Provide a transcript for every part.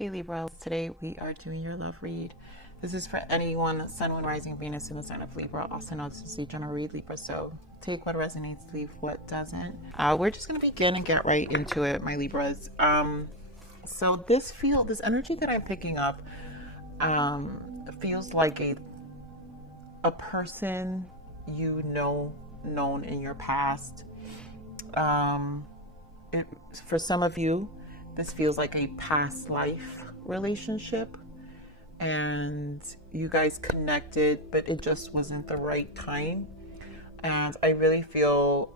Hey Libra, today we are doing your love read. This is for anyone, Sun, Moon, Rising, Venus in the sign of Libra, also known as the general read Libra. So take what resonates, leave what doesn't. We're just going to begin and get right into it, my Libras. So this energy that I'm picking up feels like a person known in your past. For some of you, this feels like a past life relationship, and you guys connected, but it just wasn't the right time. And I really feel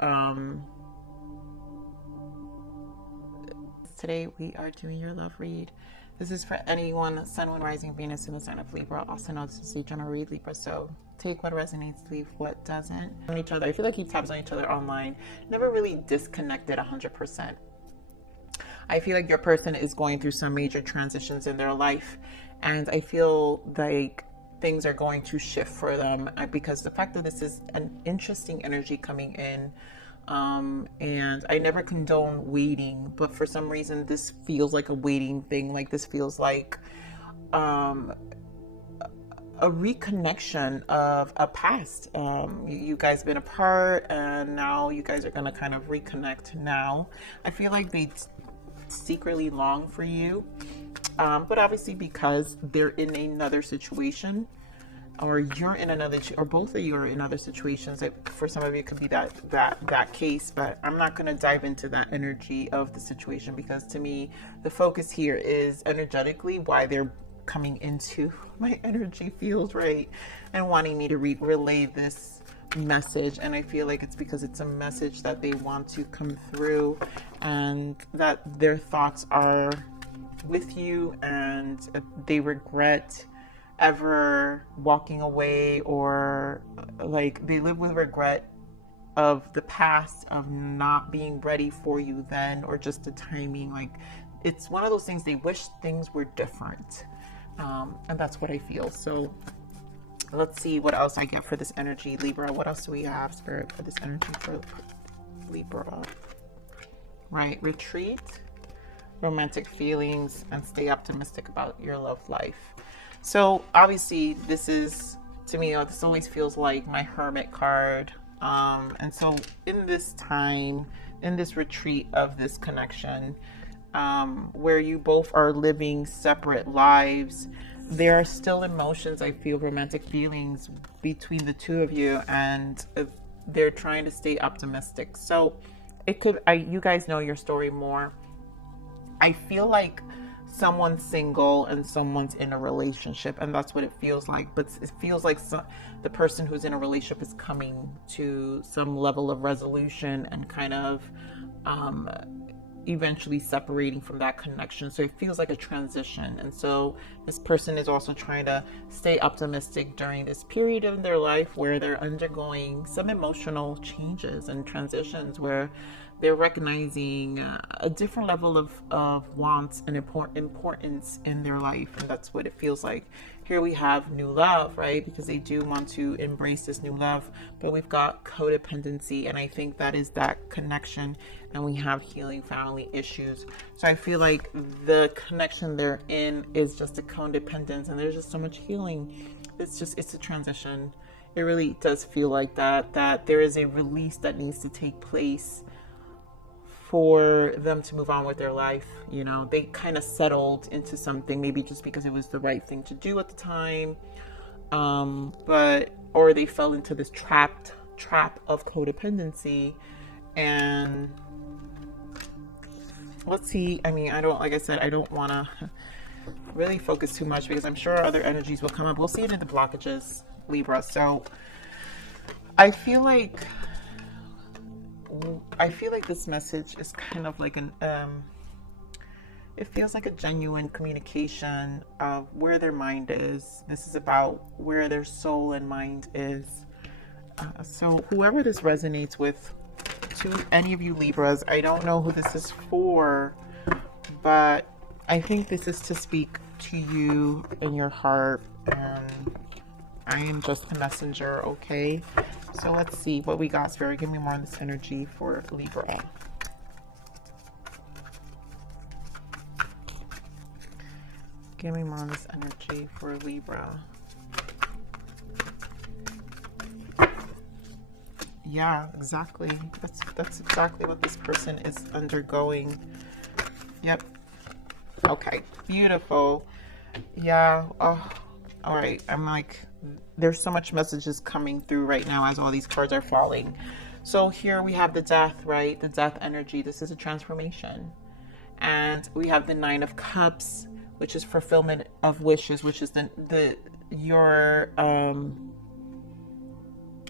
today we are doing your love read. This is for anyone, Sun, Moon, Rising, Venus in the sign of Libra, also known as the general read Libra. So take what resonates, leave what doesn't. On each other, I feel like you tabs on each other online, never really disconnected 100%. I feel like your person is going through some major transitions in their life, and I feel like things are going to shift for them because the fact that this is an interesting energy coming in, and I never condone waiting, but for some reason this feels like a waiting thing. Like this feels like a reconnection of a past. You guys been apart, and now you guys are going to kind of reconnect now. I feel like they secretly long for you, but obviously because they're in another situation, or you're in another, or both of you are in other situations. For some of you it could be that case, but I'm not going to dive into that energy of the situation, because to me the focus here is energetically why they're coming into my energy field, right, and wanting me to relay this message. And I feel like it's because it's a message that they want to come through, and that their thoughts are with you, and they regret ever walking away, or like they live with regret of the past, of not being ready for you then, or just the timing. Like it's one of those things, they wish things were different, and that's what I feel. So let's see what else I get for this energy, Libra. What else do we have, Spirit, for this energy for Libra? Right, retreat, romantic feelings, and stay optimistic about your love life. So obviously this is, to me, this always feels like my Hermit card. And so in this time, in this retreat of this connection, where you both are living separate lives, there are still emotions, I feel, romantic feelings between the two of you, and they're trying to stay optimistic. So it could, you guys know your story more. I feel like someone's single and someone's in a relationship, and that's what it feels like. But it feels like the person who's in a relationship is coming to some level of resolution and kind of eventually separating from that connection. So it feels like a transition. And so this person is also trying to stay optimistic during this period of their life where they're undergoing some emotional changes and transitions, where they're recognizing a different level of wants and importance in their life. And that's what it feels like. Here we have new love, right? Because they do want to embrace this new love, but we've got codependency, and I think that is that connection. And we have healing family issues. So I feel like the connection they're in is just a codependence, and there's just so much healing. It's a transition. It really does feel like that there is a release that needs to take place for them to move on with their life. You know, they kind of settled into something, maybe just because it was the right thing to do at the time, or they fell into this trap of codependency. And let's see, I mean, I don't want to really focus too much, because I'm sure other energies will come up. We'll see it in the blockages, Libra. So I feel like this message is kind of like it feels like a genuine communication of where their mind is. This is about where their soul and mind is. So whoever this resonates with, to any of you Libras, I don't know who this is for, but I think this is to speak to you in your heart, and I am just the messenger, okay? So let's see what we got, Spirit. Give me more on this energy for Libra. Give me more on this energy for Libra. Yeah, exactly. That's exactly what this person is undergoing. Yep. Okay, beautiful. Yeah. Oh, all right. I'm like, there's so much messages coming through right now as all these cards are falling. So here we have the death, right? The death energy. This is a transformation. And we have the Nine of Cups, which is fulfillment of wishes, which is your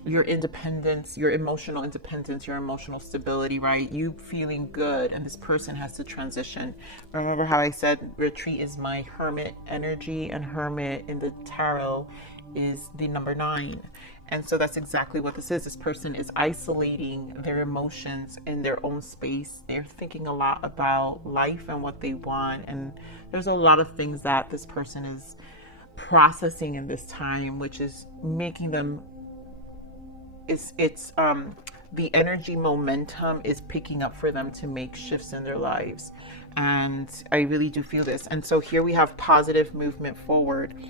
independence, your emotional independence, your emotional stability, right? You feeling good, and this person has to transition. Remember how I said retreat is my hermit energy, and hermit in the tarot is the number 9. And so that's exactly what this is. This person is isolating their emotions in their own space. They're thinking a lot about life and what they want. And there's a lot of things that this person is processing in this time, which is making them, the energy momentum is picking up for them to make shifts in their lives. And I really do feel this. And so here we have positive movement forward.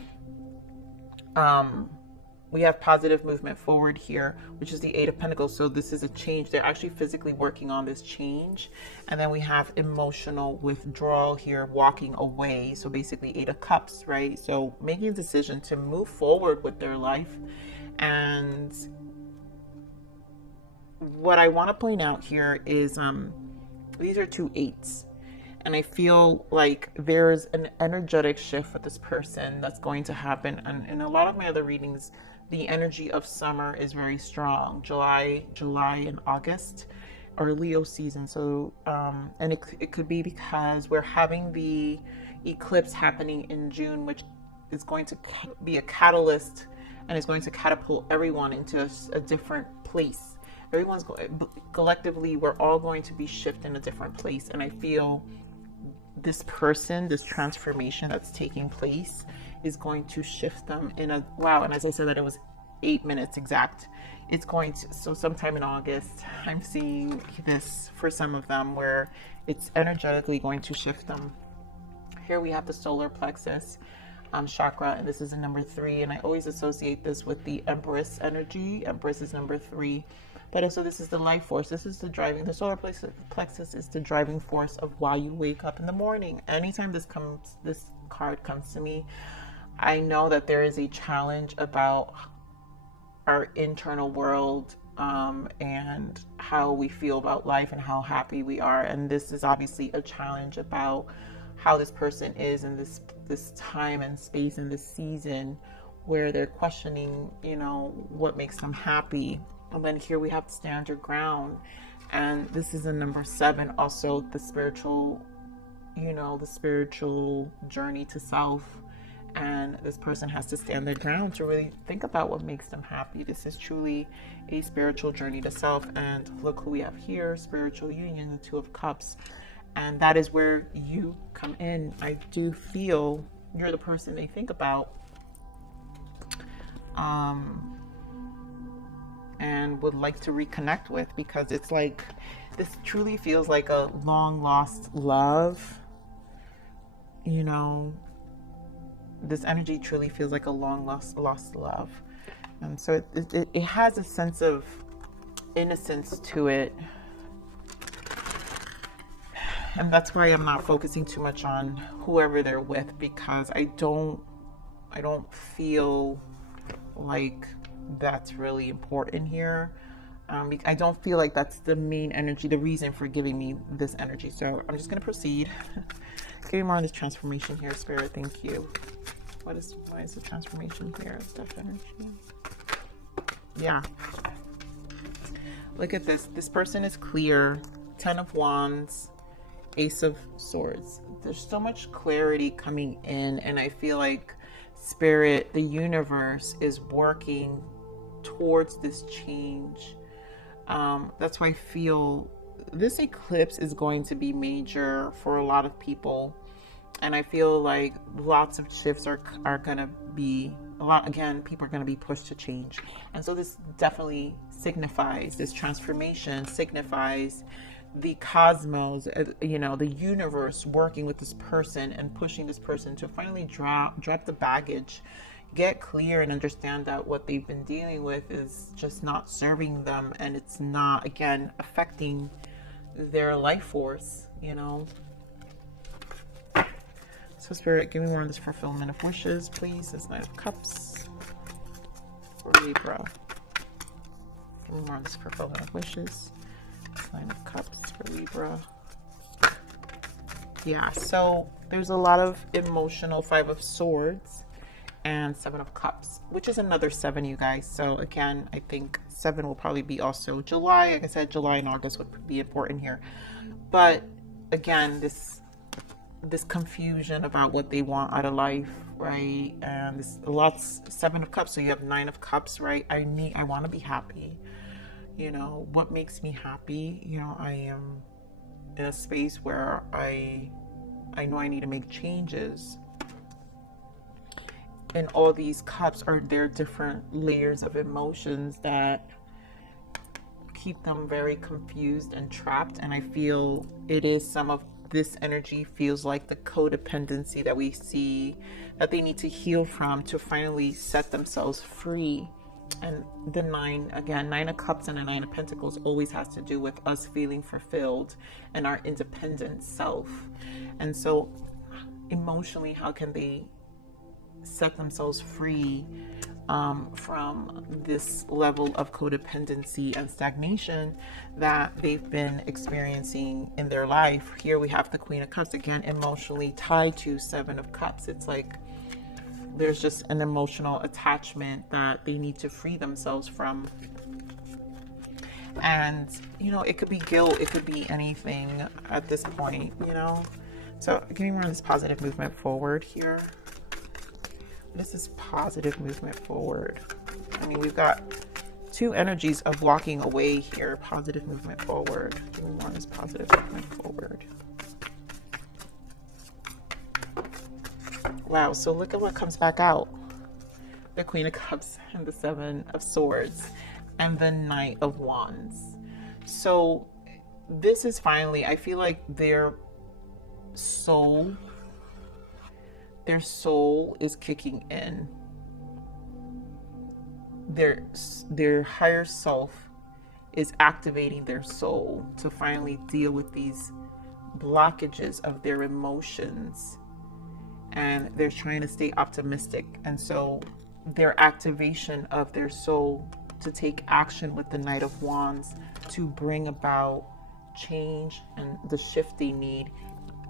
We have positive movement forward here, which is the Eight of Pentacles. So this is a change. They're actually physically working on this change. And then we have emotional withdrawal here, walking away. So basically Eight of Cups, right? So making a decision to move forward with their life. And what I want to point out here is these are 2 8s. And I feel like there's an energetic shift with this person that's going to happen. And in a lot of my other readings, the energy of summer is very strong. July and August are Leo season. So, and it could be because we're having the eclipse happening in June, which is going to be a catalyst and is going to catapult everyone into a different place. Everyone's collectively, we're all going to be shifted in a different place. And I feel this person, this transformation that's taking place is going to shift them in a, wow. And as I said that it was 8 minutes exact, it's going to, so sometime in August, I'm seeing this for some of them where it's energetically going to shift them. Here we have the solar plexus chakra, and this is a number 3. And I always associate this with the Empress energy. Empress is number 3. But also this is the life force. This is the driving, the solar plexus is the driving force of why you wake up in the morning. Anytime this card comes to me, I know that there is a challenge about our internal world and how we feel about life and how happy we are. And this is obviously a challenge about how this person is in this time and space in this season where they're questioning, you know, what makes them happy. And then here we have stand your ground. And this is a number 7, also the spiritual, you know, the spiritual journey to self. And this person has to stand their ground to really think about what makes them happy. This is truly a spiritual journey to self. And look who we have here, spiritual union, the 2 of Cups. And that is where you come in. I do feel you're the person they think about. And would like to reconnect with, because it's like, this truly feels like a long lost love. You know, this energy truly feels like a long lost love. And so it has a sense of innocence to it. And that's why I'm not focusing too much on whoever they're with, because I don't feel like that's really important here. I don't feel like that's the main energy, the reason for giving me this energy. So I'm just going to proceed. Give me more on this transformation here, Spirit. Thank you. Why is the transformation here? Death energy. Yeah. Look at this. This person is clear. 10 of Wands. Ace of Swords. There's so much clarity coming in, and I feel like Spirit, the universe, is working towards this change. That's why I feel this eclipse is going to be major for a lot of people, and I feel like lots of shifts are gonna be people are gonna be pushed to change. And so this definitely signifies, this transformation signifies the cosmos, you know, the universe working with this person and pushing this person to finally drop the baggage, get clear and understand that what they've been dealing with is just not serving them, and it's not, again, affecting their life force, you know. So Spirit, give me more of this fulfillment of wishes, please. This Knight of Cups for Libra. Give me more of this fulfillment of wishes. Nine of Cups for Libra. Yeah, so there's a lot of emotional Five of Swords and Seven of Cups, which is another 7, you guys. So again, I think 7 will probably be also July. Like I said, July and August would be important here. But again, this confusion about what they want out of life, right? And this lots 7 of Cups. So you have 9 of Cups, right? I want to be happy. You know, what makes me happy? You know, I am in a space where I know I need to make changes. And all these cups are their different layers of emotions that keep them very confused and trapped. And I feel it is some of this energy feels like the codependency that we see that they need to heal from to finally set themselves free. And the 9, again, 9 of Cups and a 9 of Pentacles always has to do with us feeling fulfilled and our independent self. And so emotionally, how can they set themselves free from this level of codependency and stagnation that they've been experiencing in their life? Here we have the Queen of Cups, again, emotionally tied to 7 of Cups. It's like there's just an emotional attachment that they need to free themselves from. And, you know, it could be guilt, it could be anything at this point, you know. So give me more of this positive movement forward here. This is positive movement forward. I mean, we've got 2 energies of walking away here. Positive movement forward. Give me more of this positive movement forward. Wow, so look at what comes back out. The Queen of Cups and the 7 of Swords and the Knight of Wands. So this is finally, I feel like their soul is kicking in. Their higher self is activating their soul to finally deal with these blockages of their emotions. And they're trying to stay optimistic. And so their activation of their soul to take action with the Knight of Wands to bring about change and the shift they need.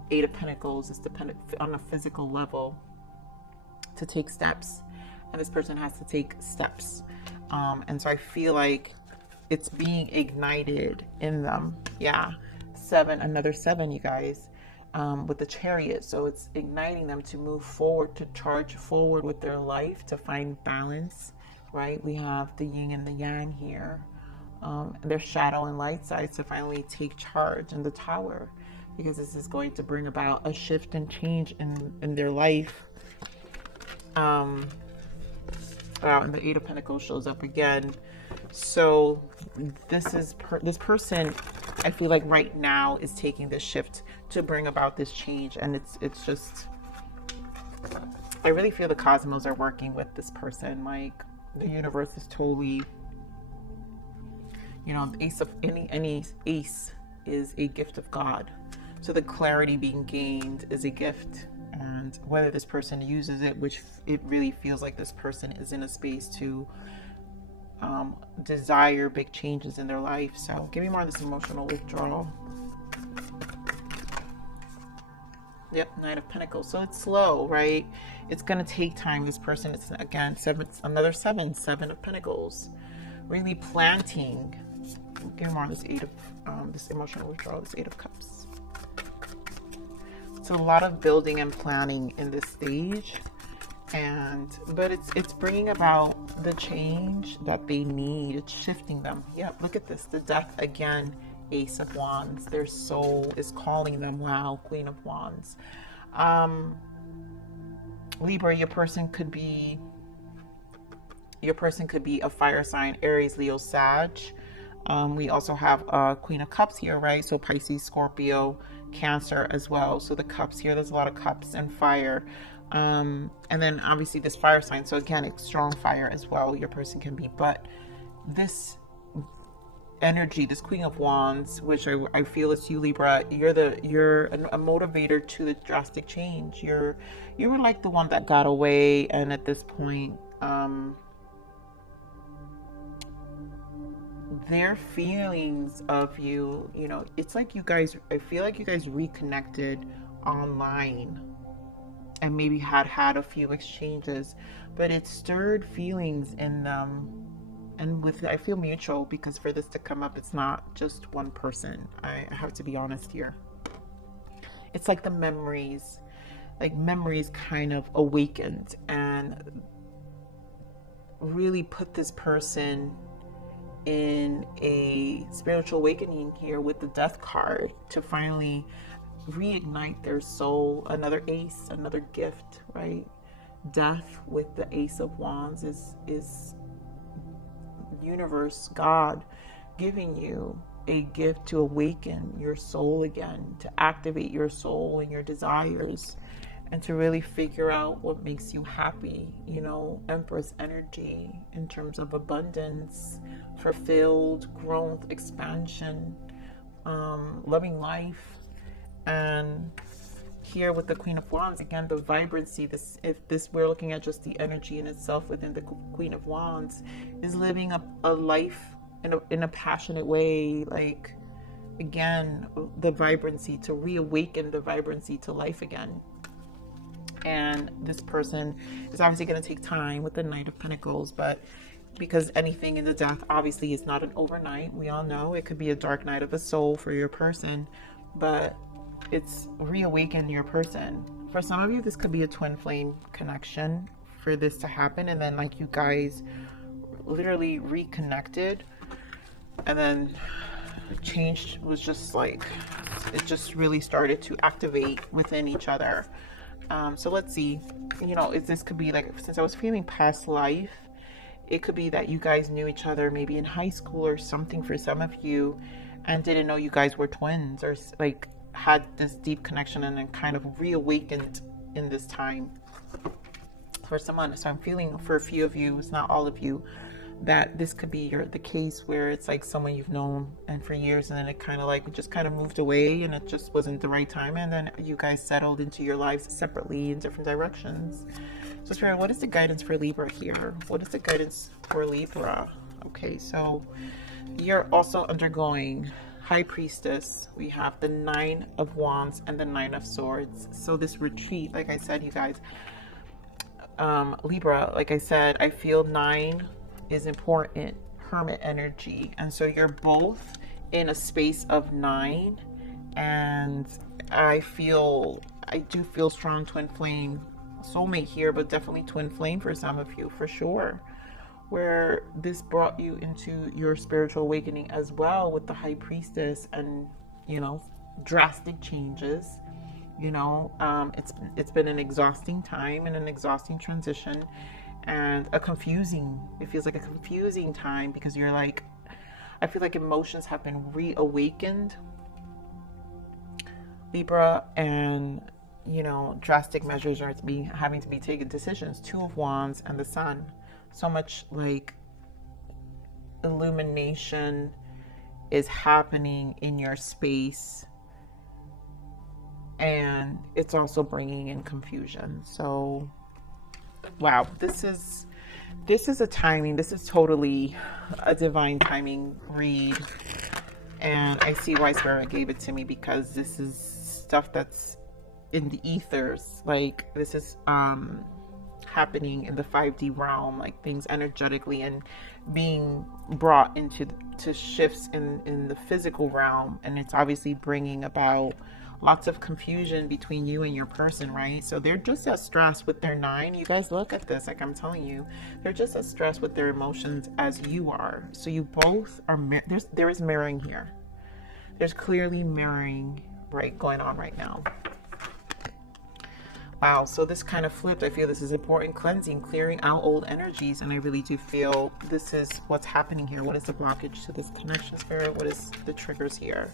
8 of Pentacles is dependent on a physical level to take steps. And this person has to take steps. And so I feel like it's being ignited in them. Yeah. 7, another 7, you guys. With the Chariot. So it's igniting them to move forward, to charge forward with their life, to find balance, right? We have the yin and the yang here. Their shadow and light sides to finally take charge in the Tower, because this is going to bring about a shift and change in their life. And the 8 of Pentacles shows up again. So this person, I feel like right now is taking this shift to bring about this change. And it's just, I really feel the cosmos are working with this person. Like the universe is totally, you know, the ace of any ace is a gift of God. So the clarity being gained is a gift. And whether this person uses it, which it really feels like this person is in a space to desire big changes in their life. So give me more of this emotional withdrawal. Yep, Knight of Pentacles. So it's slow, right? It's going to take time. This person is, again, another 7 of Pentacles. Really planting. Give me more of this 8 of this emotional withdrawal, this 8 of Cups. It's a lot of building and planning in this stage. But it's bringing about the change that they need. It's shifting them. Yeah, look at this. The Death again. Ace of Wands. Their soul is calling them. Wow, Queen of Wands. Libra, your person could be a fire sign, Aries, Leo, Sag. We also have Queen of Cups here, right? So Pisces, Scorpio, Cancer as well. So the cups here, there's a lot of cups and fire. And then obviously this fire sign. So again, it's strong fire as well. Your person can be, but this energy, this Queen of Wands, which I feel is you, Libra, you're a motivator to the drastic change. You were like the one that got away, and at this point, their feelings of you, you know, it's like you guys, I feel like you guys reconnected online and maybe had a few exchanges, but it stirred feelings in them. And with it, I feel mutual, because for this to come up, it's not just one person. I have to be honest here. It's like the memories kind of awakened and really put this person in a spiritual awakening here with the Death card to finally reignite their soul. Another ace, another gift, right? Death with the Ace of Wands is universe, God giving you a gift to awaken your soul again, to activate your soul and your desires, and to really figure out what makes you happy. You know, Empress energy in terms of abundance, fulfilled, growth, expansion, loving life. And here with the Queen of Wands, again, the vibrancy, we're looking at just the energy in itself within the Queen of Wands, is living a life in a passionate way. Like, again, the vibrancy, to reawaken the vibrancy to life again. And this person is obviously going to take time with the Knight of Pentacles, but because anything in the Death obviously is not an overnight. We all know it could be a dark night of the soul for your person, but it's reawaken your person. For some of you, this could be a twin flame connection for this to happen, and then like you guys literally reconnected, and then change was just like, it just really started to activate within each other. So let's see, you know, this could be like, since I was feeling past life, it could be that you guys knew each other maybe in high school or something for some of you, and didn't know you guys were twins, or like had this deep connection and then kind of reawakened in this time for someone. So I'm feeling for a few of you, it's not all of you, that this could be the case where it's like someone you've known and for years, and then it kind of like just kind of moved away, and it just wasn't the right time, and then you guys settled into your lives separately in different directions. So Spirit, what is the guidance for Libra here? What is the guidance for Libra? Okay, so you're also undergoing High Priestess. We have the Nine of Wands and the Nine of Swords. So this retreat, like I said, you guys, Libra, like I said, I feel 9 is important, hermit energy, and so you're both in a space of 9, and I do feel strong twin flame soulmate here, but definitely twin flame for some of you, for sure, where this brought you into your spiritual awakening as well with the High Priestess, and you know, drastic changes. You know, it's been an exhausting time and an exhausting transition, and it feels like a confusing time, because you're like, I feel like emotions have been reawakened, Libra, and you know, drastic measures are having to be taken, decisions. 2 of Wands and the Sun. So much like illumination is happening in your space, and it's also bringing in confusion. So wow, this is a timing, this is totally a divine timing read, and I see why Spirit gave it to me, because this is stuff that's in the ethers. Like, this is happening in the 5D realm, like things energetically and being brought into shifts in the physical realm, and it's obviously bringing about lots of confusion between you and your person, right? So they're just as stressed with their 9. You guys, look at this, like I'm telling you, they're just as stressed with their emotions as you are. So you both are, there is mirroring here. There's clearly mirroring going on right now. Wow, so this kind of flipped. I feel this is important cleansing, clearing out old energies, and I really do feel this is what's happening here. What is the blockage to this connection, Spirit? What is the triggers here?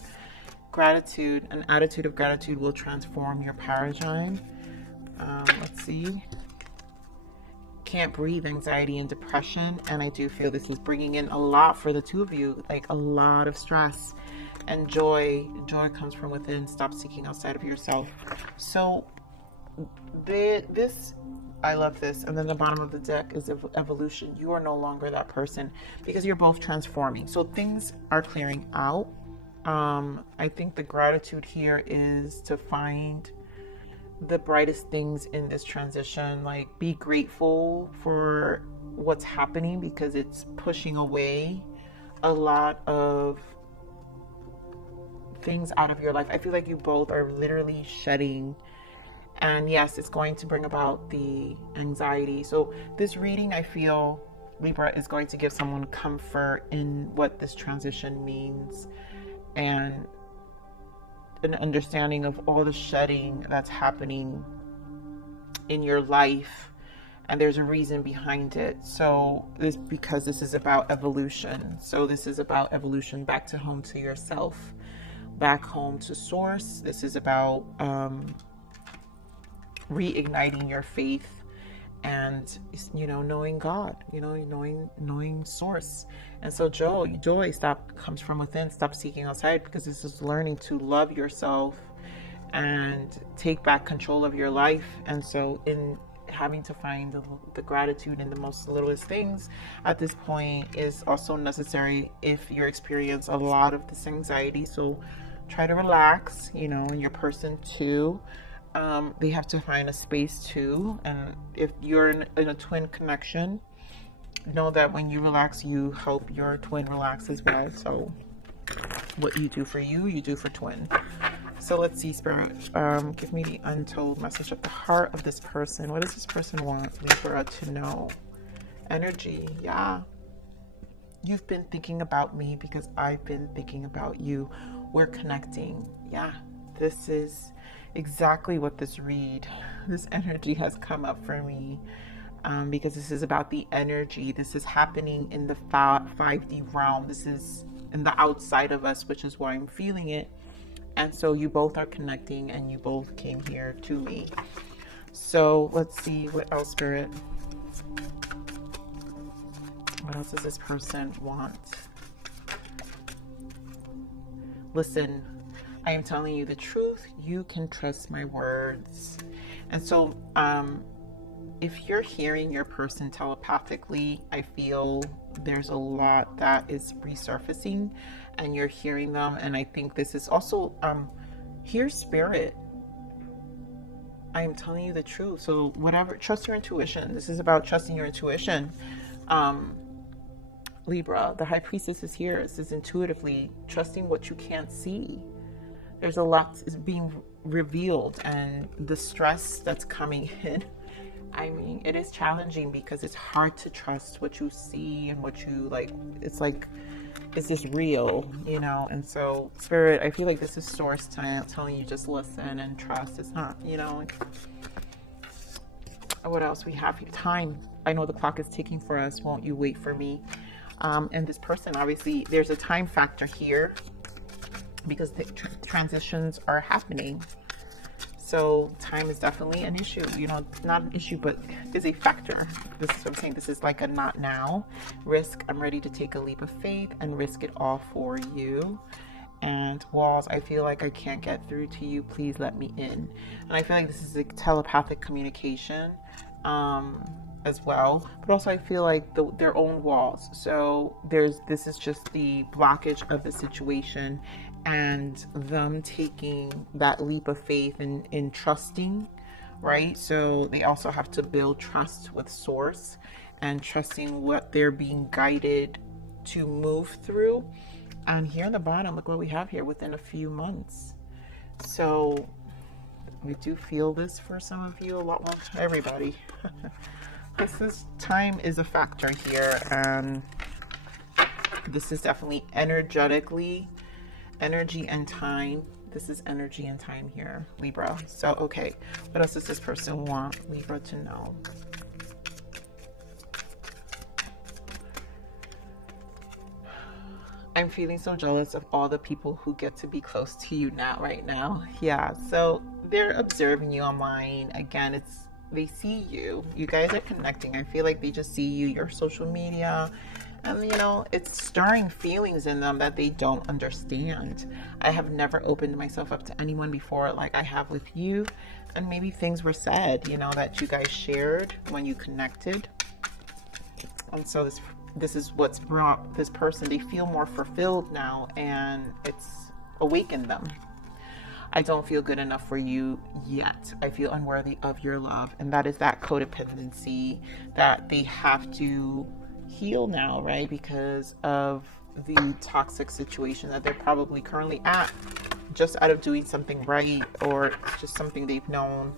Gratitude, an attitude of gratitude will transform your paradigm. Let's see. Can't breathe, anxiety and depression, and I do feel this is bringing in a lot for the two of you, like a lot of stress. And joy comes from within. Stop seeking outside of yourself. So this, I love this. And then the bottom of the deck is evolution. You are no longer that person because you're both transforming. So things are clearing out. I think the gratitude here is to find the brightest things in this transition. Like, be grateful for what's happening because it's pushing away a lot of things out of your life. I feel like you both are literally shedding, and yes, it's going to bring about the anxiety. So this reading, I feel, Libra, is going to give someone comfort in what this transition means and an understanding of all the shedding that's happening in your life, and there's a reason behind it. So because this is about evolution. So this is about evolution back to home, to yourself, back home to source. This is about reigniting your faith and, you know, knowing God, you know, knowing source. And so joy comes from within. Stop seeking outside, because this is learning to love yourself and take back control of your life. And so in having to find the gratitude in the most littlest things at this point is also necessary if you experience a lot of this anxiety. So try to relax, you know, and your person too. They have to find a space too. And if you're in a twin connection, know that when you relax, you help your twin relax as well. So what you do for you, you do for twin. So let's see, Spirit. Give me the untold message of the heart of this person. What does this person want Libra to know? Energy, yeah. You've been thinking about me because I've been thinking about you. We're connecting. Yeah, this is exactly what this energy has come up for me. Because this is about the energy. This is happening in the 5D realm. This is in the outside of us, which is why I'm feeling it. And so you both are connecting, and you both came here to me. So let's see what else, Spirit. What else does this person want? Listen, I am telling you the truth. You can trust my words. And so, if you're hearing your person telepathically, I feel there's a lot that is resurfacing and you're hearing them. And I think this is also, hear Spirit. I am telling you the truth. So whatever, trust your intuition. This is about trusting your intuition. Libra, the High Priestess is here. This is intuitively trusting what you can't see. There's a lot is being revealed, and the stress that's coming in. I mean, it is challenging because it's hard to trust what you see and what you like. It's like, is this real? You know? And so, Spirit, I feel like this is source telling you just listen and trust. It's not, you know. What else we have here? Time. I know the clock is ticking for us. Won't you wait for me? And this person, obviously, there's a time factor here because the transitions are happening. So time is definitely an issue, you know, not an issue, but is a factor. This is what I'm saying. This is like a not now risk. I'm ready to take a leap of faith and risk it all for you. And walls, I feel like I can't get through to you. Please let me in. And I feel like this is a telepathic communication as well. But also I feel like their own walls. So this is just the blockage of the situation and them taking that leap of faith in trusting, right? So they also have to build trust with source and trusting what they're being guided to move through. And here on the bottom, look what we have here, within a few months. So we do feel this for some of you a lot more. Everybody. Time is a factor here, and this is definitely energy and time This is energy and time here, Libra. So, okay, what else does this person want Libra to know? I'm feeling so jealous of all the people who get to be close to you now, right now. Yeah, so they're observing you online. Again, they see you. You guys are connecting. I feel like they just see you, your social media, and you know, it's stirring feelings in them that they don't understand. I have never opened myself up to anyone before like I have with you, and maybe things were said, you know, that you guys shared when you connected. And so this is what's brought this person, they feel more fulfilled now, and it's awakened them. I don't feel good enough for you yet. I feel unworthy of your love. And that is that codependency that they have to heal now, right? Because of the toxic situation that they're probably currently at, just out of doing something right, or just something they've known.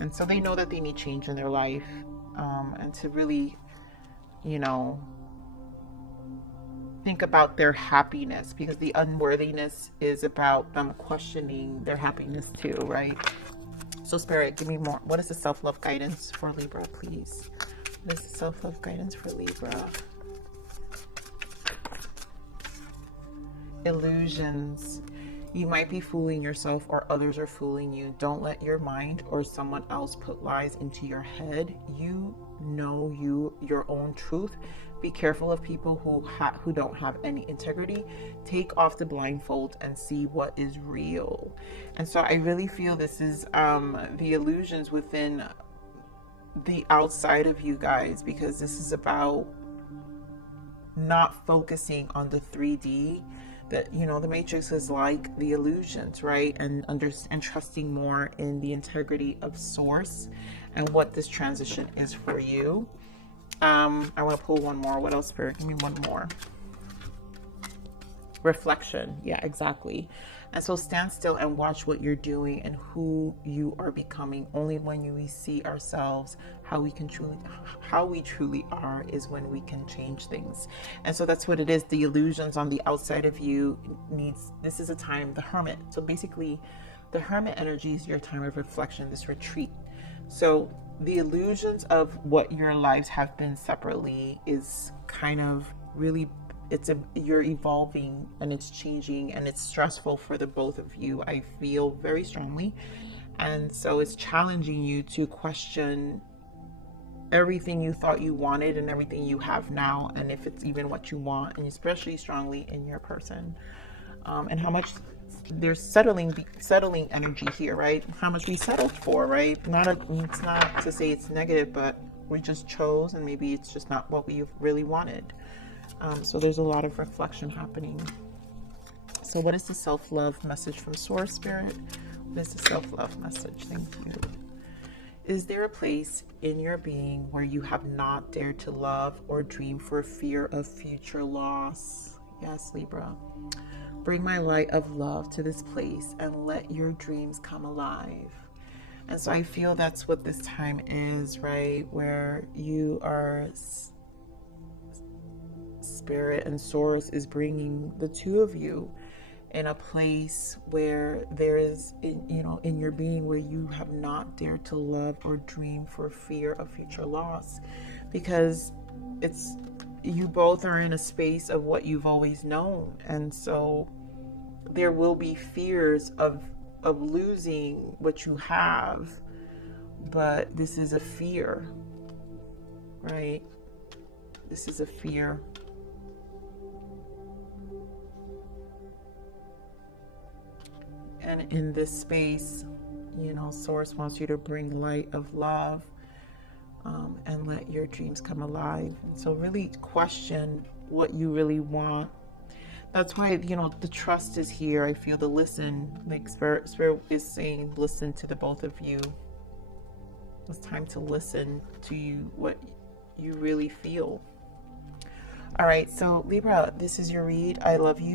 And so they know that they need change in their life, and to really, you know, think about their happiness, because the unworthiness is about them questioning their happiness too, right? So Spirit, give me more. What is the self-love guidance for Libra, please? What is the self-love guidance for Libra? Illusions. You might be fooling yourself, or others are fooling you. Don't let your mind or someone else put lies into your head. You know your own truth. Be careful of people who don't have any integrity. Take off the blindfold and see what is real. And so I really feel this is the illusions within the outside of you guys, because this is about not focusing on the 3D. That, you know, the matrix is like the illusions, right? And trusting more in the integrity of source and what this transition is for you. I want to pull one more. What else, Spirit? Give me one more. Reflection. Yeah, exactly. And so stand still and watch what you're doing and who you are becoming. Only when we see ourselves how we truly are is when we can change things. And so that's what it is. The illusions on the outside of you this is a time, the Hermit. So basically the Hermit energy is your time of reflection, this retreat. So the illusions of what your lives have been separately is kind of really, you're evolving and it's changing, and it's stressful for the both of you. I feel very strongly. And so it's challenging you to question everything you thought you wanted and everything you have now, and if it's even what you want, and especially strongly in your person. And how much there's settling energy here, right? How much we settled for, right? It's not to say it's negative, but we just chose, and maybe it's just not what we really wanted. So there's a lot of reflection happening. So what is the self-love message from Source, Spirit? What is the self-love message? Thank you. Is there a place in your being where you have not dared to love or dream for fear of future loss? Yes, Libra. Bring my light of love to this place and let your dreams come alive. And so I feel that's what this time is, right? Where you are, Spirit and Source is bringing the two of you in a place where there is, in your being, where you have not dared to love or dream for fear of future loss, because you both are in a space of what you've always known. And so there will be fears of losing what you have, but this is a fear, right? This is a fear. And in this space, Source wants you to bring light of love, and let your dreams come alive. And so really question what you really want. That's why, the trust is here. I feel the listen, like Spirit is saying, listen to the both of you. It's time to listen to you, what you really feel. All right, so Libra, this is your read. I love you.